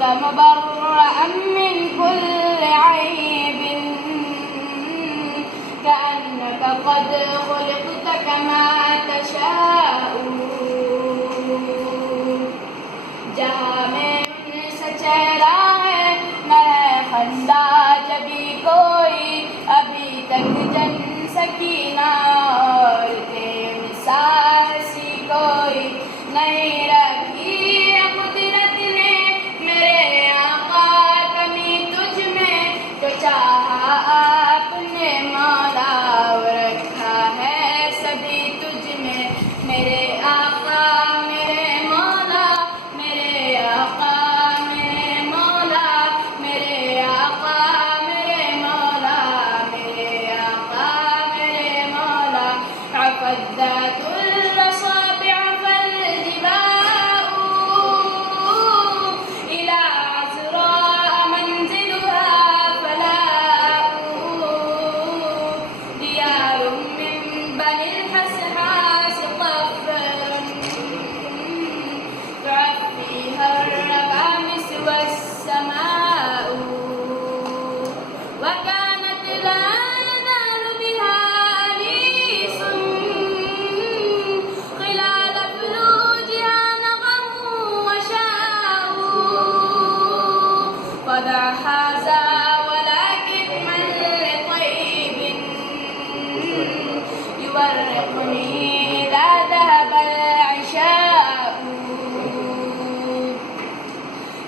خلقت مبرأ من كل عيب كأنك قد خلقت كما تشاء जहाँ में उनसे चेहरा है न है खंदा जबी कोई अभी तक जन सकी ना और साहसी कोई नहीं रखी कुदरत ने मेरे आका कमी तुझ में जो चाहा आपने मौला रखा है सभी तुझ में मेरे आका मेरे मौला मेरे आका मेरे मौला मेरे आका मेरे मौला मेरे आका मेरे मौला अफ़द्दातुल असाबिअ फल्जिबाउ इला अज़रा मंज़िलुहा फलाउ दियारुम मिन बनिल हसहास क़फ़रun تعفيها الرغامس والسماء وكانت لا ينال بها أنيس خلال فلوجها نغم وشاء وضع هذا ولكن من لطيب يورقني إذا ذهب العشاء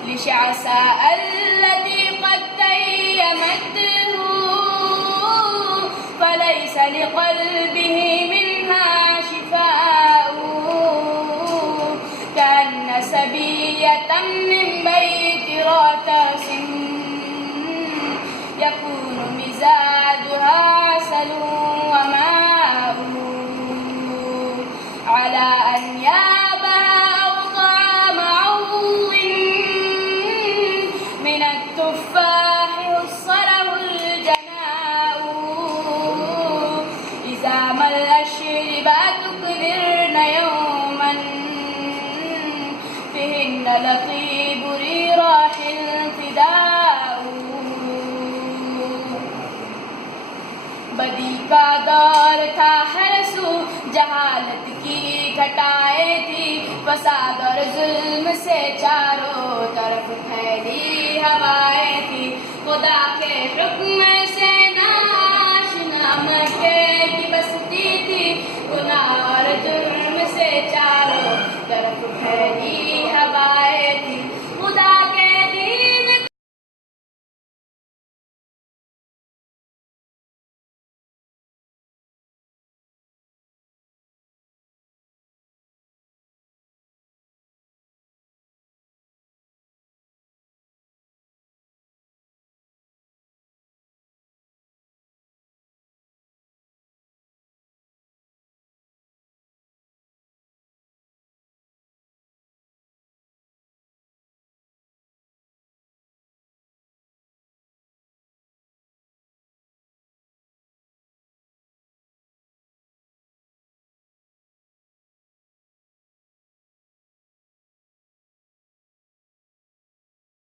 لشعثاء الذي قد تيمته فليس لقلبه منها شفاء كأن سبية من بيت راتس يكون مزاجها عسل وماء على أن يابها أو طعام عوض من التفاح حصله الجناء إذا ما الأشربات كبرن يوما فيهن لطيب ريراح الفداء बदी का दौर था हर सू जहालत की घटाएं थी फसाद और जुल्म से चारों तरफ फैली हवाएं थी खुदा के हुक्म